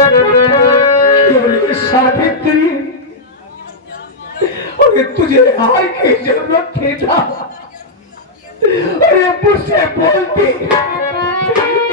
केवल सावित्री, अरे तुझे हार की जरूरत थी ना। अरे मुझसे बोलती,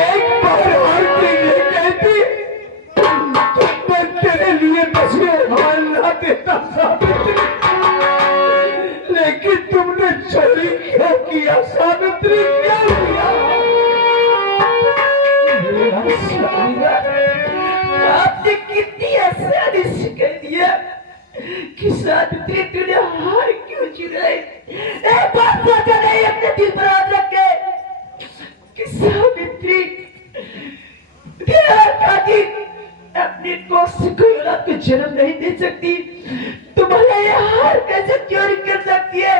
एक बार हार के ये कहती तो मैं तेरे लिए मुझे हार ना देता सावित्री। लेकिन तुमने चोरी क्यों किया सावित्री, क्या किया? आपने कितनी आसानी से कह दिया कि सावित्री तूने हार क्यों चुराई। एक बात सोचा नहीं अपने दिल पर हाथ रख के कि सावित्री अपनी कोख से कोई औलाद को जन्म नहीं दे सकती। तुम्हारा ये हार कैसे चोरी कर सकती है?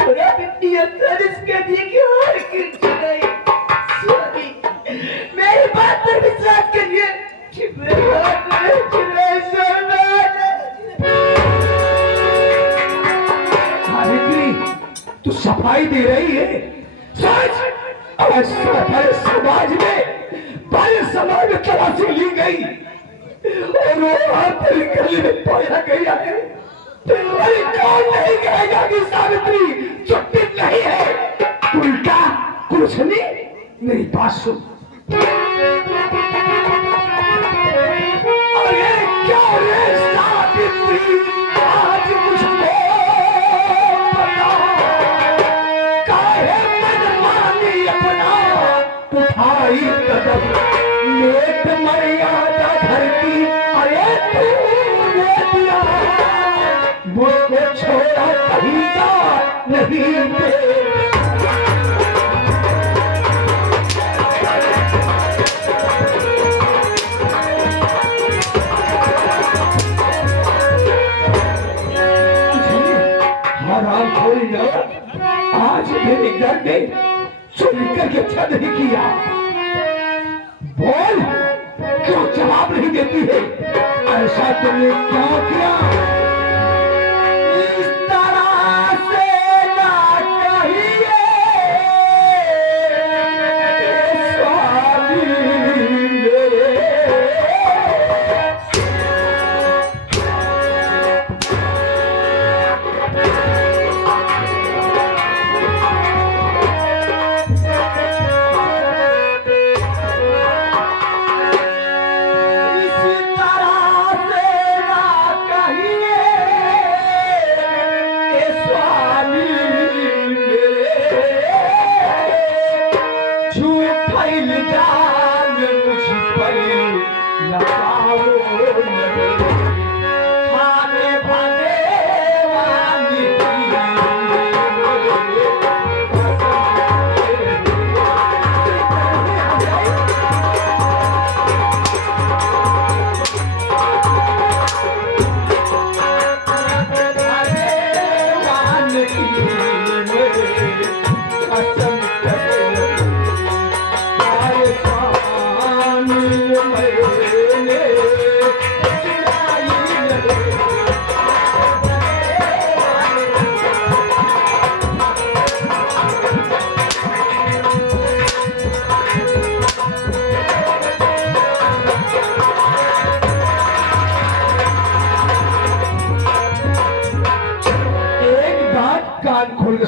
और आप इतनी आसानी से कह दिए कि हार क्यों चुराई। मेरी बात पर विश्वास करिए कि सावित्री तू सफाई दे रही है। सच हमारे समाज में तलाशी ली गई और वो तेरी गली में पाया गया है। अरे कौन नहीं कहेगा कि सावित्री छुट्टी नहीं है। उल्टा कुछ नहीं, मेरी बात सुन। अरे क्या रे सावित्री, आज मुझको बता, काहे मनमानी अपना उठाई कदम, नेक मर्यादा धरती अरे तूने दिया, मुझको छोड़ा कहीं का नहीं दे। आज मेरे घर में चोरी करके अच्छा नहीं किया। बोल, क्यों जवाब नहीं देती है? ऐसा तुमने क्या किया? इस तरह से ना कहिए स्वामी मेरे।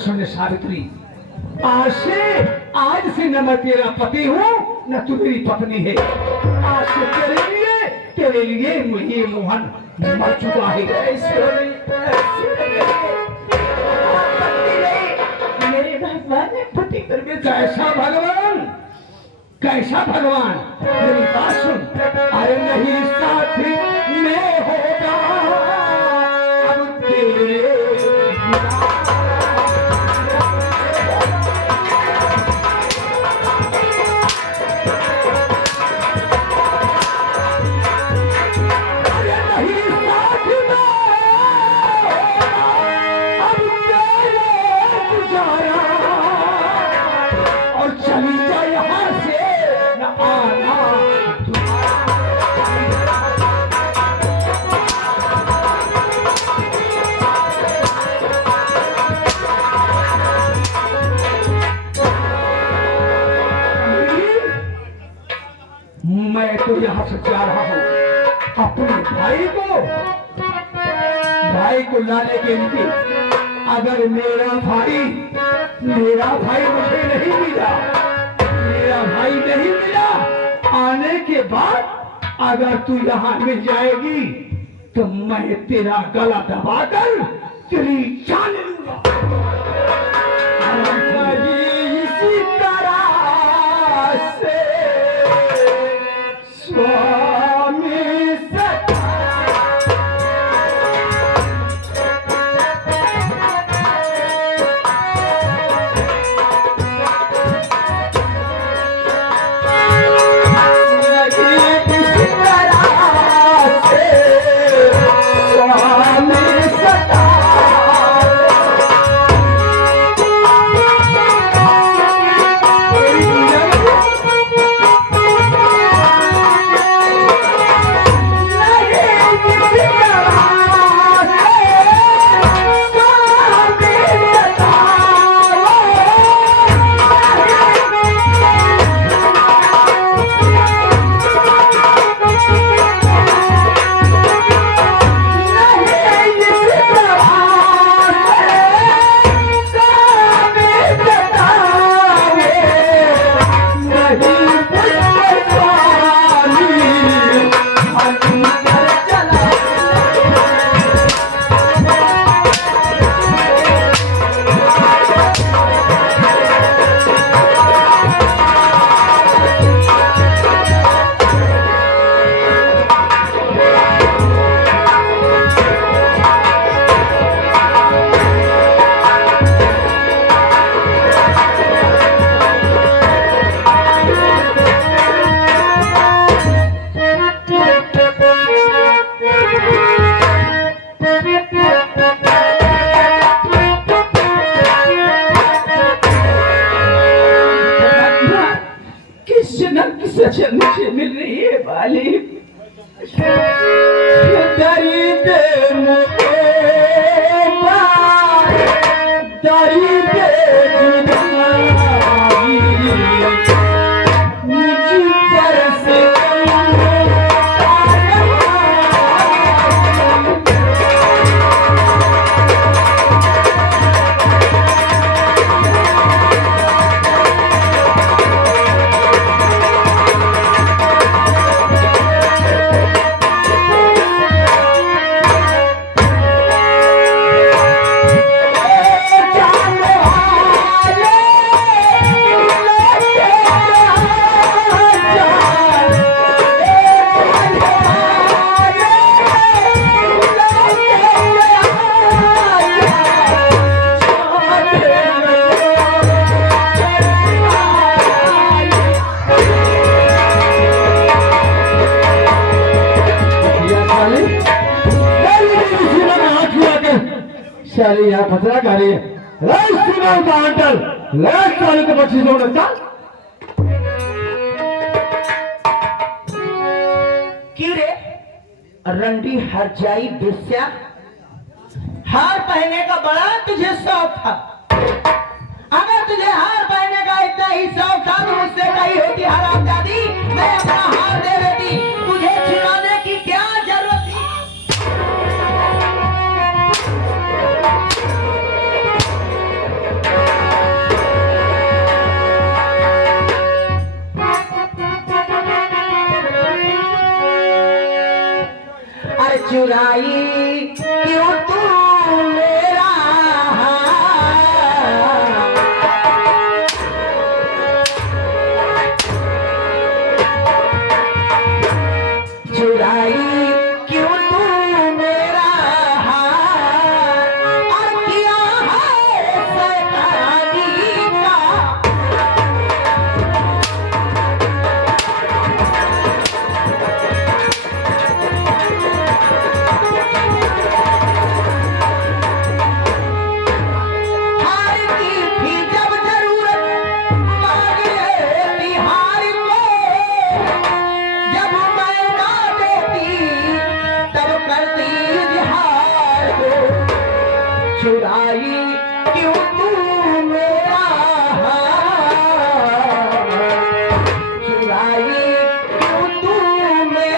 सुन सावित्री, आज से न मैं तेरा पति हूँ न तू मेरी पत्नी है। आज से तेरे लिए ये मोहन मर चुका है। मेरे भगवान ने पति कर में कैसा भगवान, कैसा भगवान? मेरी बात सुन। अरे नहीं साथी मैं होगा अब तेरे पास जा रहा हूँ अपने भाई को लाने के लिए। अगर मेरा भाई मुझे नहीं मिला, आने के बाद अगर तू यहाँ मिल जाएगी तो मैं तेरा गला दबाकर तेरी जान लूंगा। इसी तरह से स्वामी सच मुझे मिल रही है वाली दर्द मुझे दर्द मुझ पर से चलिए यार खतरा कर रही है को बच्ची जोड़ क्यों रे रंडी हर जाई बेस्या, हार पहनने का बड़ा तुझे शौक था। अगर तुझे हार पहनने का इतना ही शौक था तो मुझसे कही होती हरामजादी, मैं अपना हार दे देती, तुझे छुड़ाने की क्या जरूरत थी। अरे चुराई क्यों तू मेरा चुराई क्यों तू मेरा और किया है शैतानी का। हार की थी जब जरूरत मांग लेती हार को, जब मैं ना देती तब करती इजहार को। चुराई क्यों तू मेरा हार, चुराई क्यों तू मेरा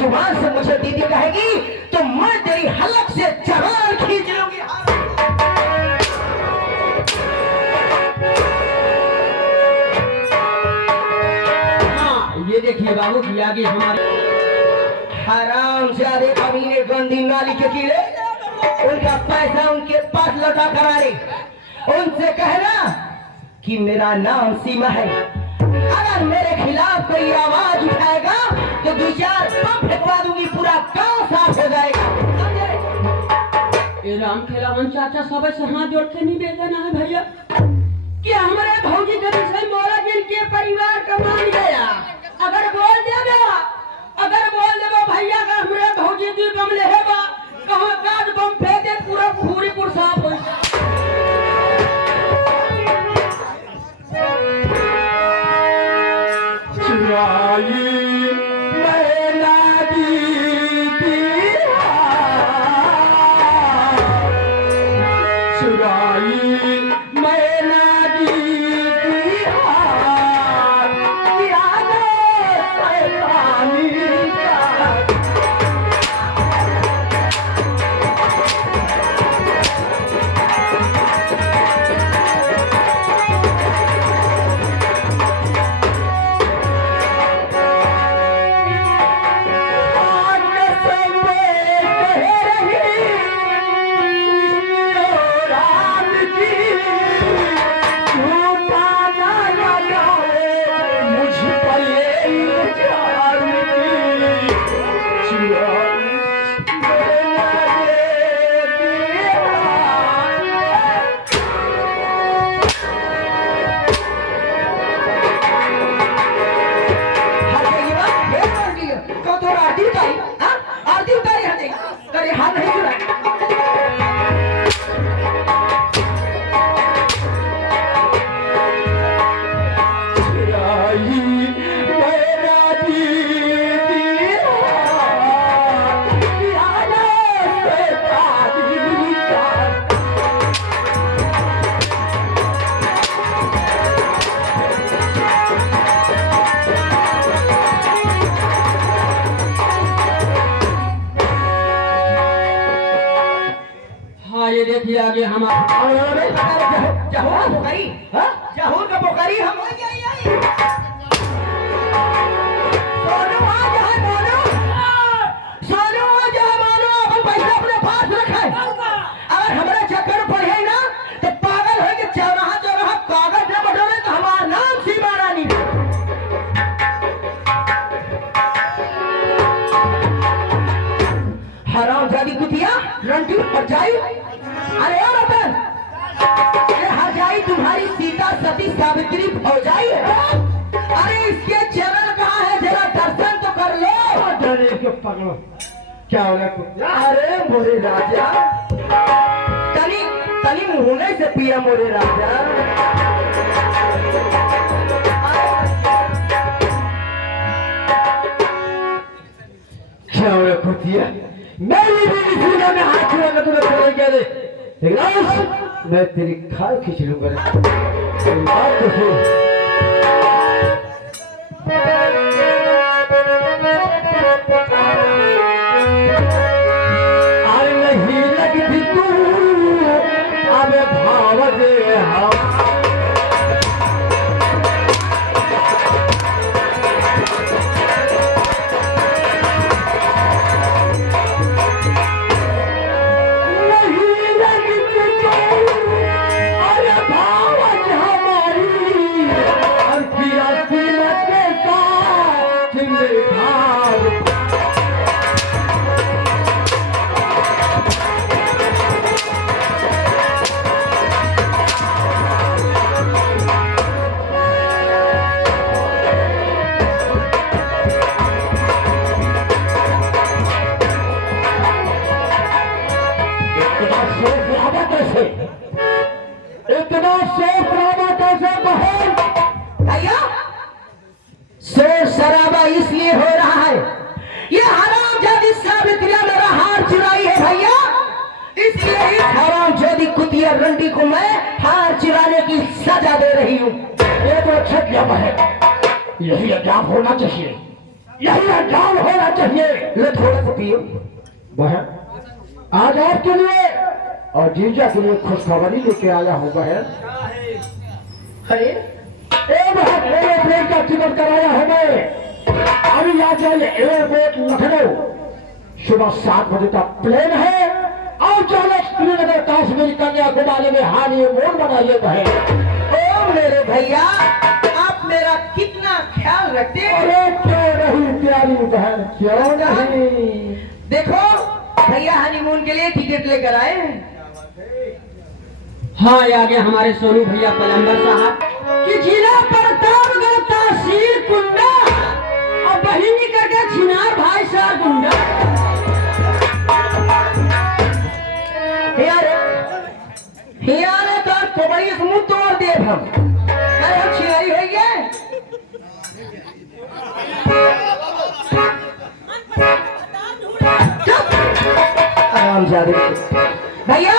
जुबान से मुझे दीदी कहेगी तो मैं तेरी हलक से जबान खींच लूंगी। हाँ, ये देखिए बाबू की आगे हमारे हराम ज्यादा कमीने गंदी नाली के कीड़े, उनका पैसा उनके पास लौटा कर आए। उनसे कहना कि मेरा नाम सीमा है, अगर मेरे खिलाफ कोई आवाज उठाएगा तो 2-4 बम फेंकवा दूंगी, पूरा गांव साफ हो जाएगा। ए राम खेलावन चाचा सब से हाथ जोड़ के निवेदन है भैया कि हमारे भौजी के विषय मोरा जिनके परिवार का मान गया, अगर बोल देगा भैया का हमारे भौजी की बम लेगा कहाँ काट बम फेंके पूरा पूरीपुर साफ हो। चुराई मैना चुराई मैना ये देखिए आगे हमारे जहूर का पोखरी हम पैसा अपने पास रखे। अगर हमारे चक्कर पड़े ना तो पागल है कि चौराहा चौराहा कागज न बटोरे तो हमारा नाम सीमा रानी। हराम जादी कुतिया रंटी हट जाई। अरे रतन, हजाई तुम्हारी सीता सती सावित्री भौजाई है। अरे इसके चरण कहाँ है, जरा दर्शन तो कर लो। डरे के पगलो क्या हो रहा? अरे मोरे राजा, तनी तनी मुहने से पिया मोरे राजा। क्या हो रहा कुतिया? मेरी भी सीना में हाथ छुआ तुम्हें छोड़ क्या दे, मैं तेरी खाल खींच लूंगा। बात तो सुन, अरे नहीं लगती तू अब भाव दे इतना शोर शराबा कैसे बहन? भैया शोर शराबा इसलिए हो रहा है, ये हरामजादी सावित्रिया मेरा हार चुराई है भैया, इसलिए इस हरामजादी कुतिया रंडी को मैं हार चुराने की सजा दे रही हूँ। ये तो अच्छा क्या है, यही अजाब होना चाहिए। यही अंजाम होना चाहिए। ले थोड़ा सा पियो। बहन आज आपके लिए और जीजा के लिए खुशखबरी लेके आया हूँ बहन। अरे ए बहन एयरप्लेन का टिकट कराया हूँ मैं। अभी आ जाइए एयरपोर्ट लखनऊ, सुबह 7 बजे तक प्लेन है। और चलो श्रीनगर कश्मीर कन्याकुमारी में हानि मोड़ बनाइए बहन। ओ मेरे भैया, आप मेरा कितना ख्याल रखते हैं। अरे क्यों नहीं प्यारी बहन, क्यों नहीं। देखो भैया हनीमून के लिए टिकट लेकर आए हैं। हाँ ये आगे हमारे सोनू भैया पलम्बर साहब कि जिला प्रतापगढ़ तहसील कुंडा और बहिनी करके छिनार भाई साहब गुंडा। हियारे तो बड़ी मुंह तोड़ दिए हम। अरे हम छिनारी हो गए। आराम जादे भैया,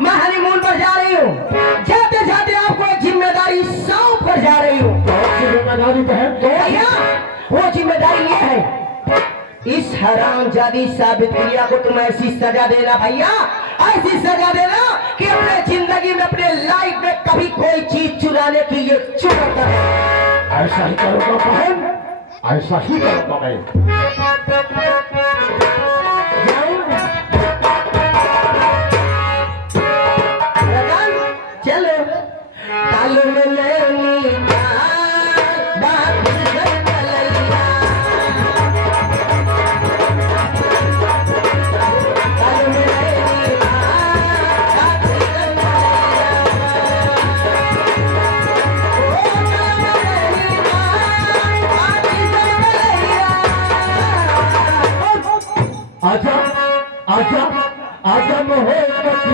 मैं हनीमून पर जा रही हूँ। जाते जाते आपको एक जिम्मेदारी सौंप कर जा रही हूँ। जिम्मेदारी बहन तो भैया वो जिम्मेदारी ये है, इस हरामजादी साबित्रिया को तुम ऐसी सजा देना भैया, ऐसी सजा देना कि अपने जिंदगी में अपने लाइफ में कभी कोई चीज चुराने की ये चुरा करे। ऐसा ही करूँगा बहन, ऐसा ही करूँगा मैं। चलो तालू में लेनी बात चलैया। तालू में लेनी बात चलैया। ओ तालू में लेनी बात चलैया। आजा आजा आजा मोहब्बत